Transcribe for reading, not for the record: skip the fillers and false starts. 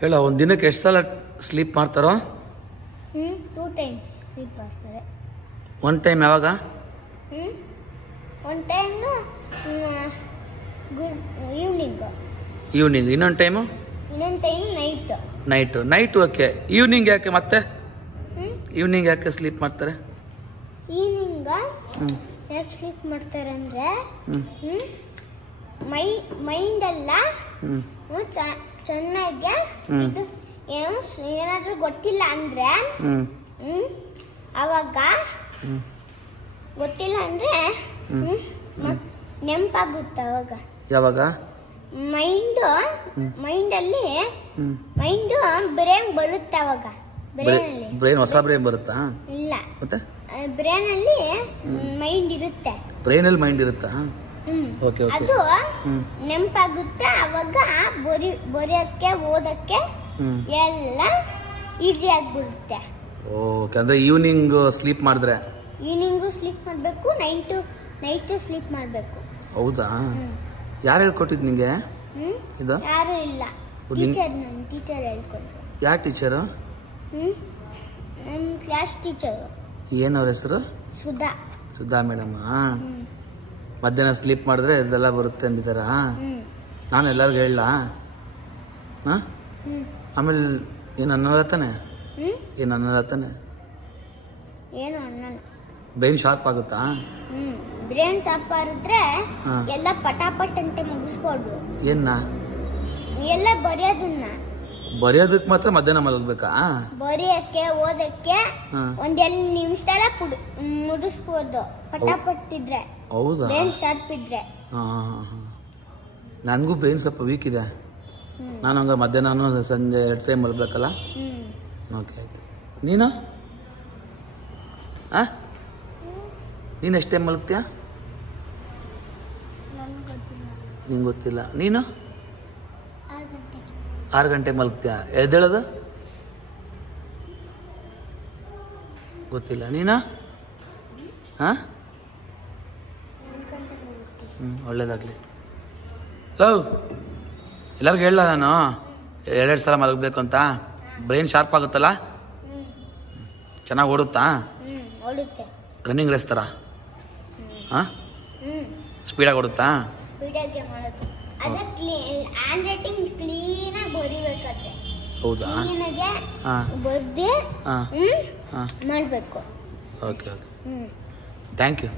ಹೇಳ, ಒಂದು ದಿನಕ್ಕೆ ಎಷ್ಟು ಸಲ ಸ್ಲೀಪ್ ಮಾಡ್ತಾರೋ? 2 times ಸ್ಲೀಪ್ ಮಾಡ್ತಾರೆ. ಒನ್ ಟೈಮ್ ಯಾವಾಗ? One time evening. ಇನ್ನೊಂದು ಟೈಮು ನೈಟು. ಓಕೆ. ಈವ್ನಿಂಗ್ ಯಾಕೆ ಮತ್ತೆ? ಈವ್ನಿಂಗ್ ಯಾಕೆ ಸ್ಲೀಪ್ ಮಾಡ್ತಾರೆ? ಈವ್ನಿಂಗ್ ಯಾಕೆ ಸ್ಲೀಪ್ ಮಾಡ್ತಾರೆ ಅಂದ್ರೆ ಮೈಂಡ್ ಎಲ್ಲ ಚೆನ್ನಾಗಿ ಏನಾದ್ರೂ ಗೊತ್ತಿಲ್ಲ ಅಂದ್ರೆ ಅವಾಗ ನೆನಪಾಗುತ್ತೆ. ಅವಾಗ ಯಾವಾಗ ಮೈಂಡಲ್ಲಿ ಬ್ರೇನ್ ಬರುತ್ತೆ. ಅವಾಗ ಬ್ರೈನ್ ಹೊಸ ಬ್ರೈನ್ ಬರುತ್ತಾ? ಇಲ್ಲ, ಮತ್ತೆ ಬ್ರೇನ್ ಅಲ್ಲಿ ಮೈಂಡ್ ಇರುತ್ತೆ. ಬ್ರೈನಲ್ಲಿ ಮೈಂಡ್ ಇರುತ್ತಾ? ಅದು ನೆನಪಾಗುತ್ತೆ. ಅವಾಗ ಬರೆಯಕ್ಕೆ ಓದಕ್ಕೆ ಎಲ್ಲ ಈಸಿ ಆಗ್ಬಿಡುತ್ತೆ. ಓಕೆ. ಅಂದ್ರೆ ಈವ್ನಿಂಗ್ ಸ್ಲೀಪ್ ಮಾಡಿದ್ರೆ? ಈವ್ನಿಂಗು ಸ್ಲೀಪ್ ಮಾಡಬೇಕು, ನೈಟು ಸ್ಲೀಪ್ ಮಾಡಬೇಕು. ಹೌದಾ? ಯಾರು ಹೇಳ್ಕೊಟ್ಟಿದ್ ನಿಂಗೆ ಇದು? ಯಾರು ಇಲ್ಲ, ಟೀಚರ್ ಹೇಳ್ಕೊಟ್ರು. ಯಾವ ಟೀಚರು? ನನ್ನ ಕ್ಲಾಸ್ ಟೀಚರ್. ಏನವ್ರ ಹೆಸರು? ಸುಧಾ ಮೇಡಮ್. ಮಧ್ಯಾಹ್ನ ಸ್ಲೀಪ್ ಮಾಡಿದ್ರೆ ಇದೆಲ್ಲ ಬರುತ್ತೆ ಅಂದಿದಾರ. ನಾನು ಎಲ್ಲರಿಗೂ ಹೇಳ. ಆಮೇಲೆ ಏನು ಅನ್ನಲ್ಲ ತಾನೆ? ಏನು ಅನ್ನಲ್ಲ ತಾನೆ? ಏನು ಅನ್ನಲ್ಲ. ಬ್ರೈನ್ ಶಾರ್ಪ್ ಆಗುತ್ತಾ? ಬ್ರೈನ್ ಶಾರ್ಪ್ ಆಗಿದ್ರೆ ಎಲ್ಲ ಪಟಾಪಟ್ ಅಂತ ಮುಗಿಸ್ಬೋದು. ಎಲ್ಲ ಬರೆಯೋದಕ್ಕೆ ಮಾತ್ರ ಮಧ್ಯಾಹ್ನ ಮಲಗಬೇಕಾ? ಬರೆಯಕ್ಕೆ ಓದಕ್ಕೆ ಒಂದ್ 2 ನಿಮಿಷದಲ್ಲ ಮುಗಿಸ್ಬೋದು ಪಟಾಪಟ್ಟಿದ್ರೆ. ಹೌದಾ? ಬ್ರೈನ್ ಶಾರ್ಪ್ ಇದ್ರೆ. ನನಗೂ ಬ್ರೈನ್ ಸ್ವಲ್ಪ ವೀಕ್ ಇದೆ. ನಾನು ಹಂಗ ಮಧ್ಯಾಹ್ನ ಸಂಜೆ 2 ಟೈಮ್ ಮಲಗಬೇಕಲ್ಲ. ಓಕೆ, ಆಯ್ತು. ನೀನು ಎಷ್ಟು ಟೈಮ್ ಮಲಗ್ತೀಯ? ನಿಂಗೆ ಗೊತ್ತಿಲ್ಲ. ನೀನು 6 ಗಂಟೆಗೆ ಮಲಗ್ತೀಯ. ಎದ್ದೇಳೋದು ಗೊತ್ತಿಲ್ಲ. ನೀನು? ಒಳ್ಳೇದಾಗ್ಲಿ. ಎಲ್ಲರಿಗೂ ಹೇಳಲ್ಲ ನಾನು 2 ಸಲ ಮಲಗಬೇಕು ಅಂತ. ಬ್ರೈನ್ ಶಾರ್ಪ್ ಆಗುತ್ತಲ್ಲ, ಚೆನ್ನಾಗಿ ಓಡುತ್ತಾ? ರನ್ನಿಂಗ್ ರೇಸ್ ಥರ ಸ್ಪೀಡಾಗಿ ಓಡುತ್ತಾ? ಹೌದಾ? ಮಾಡಬೇಕು. ಓಕೆ. Thank you.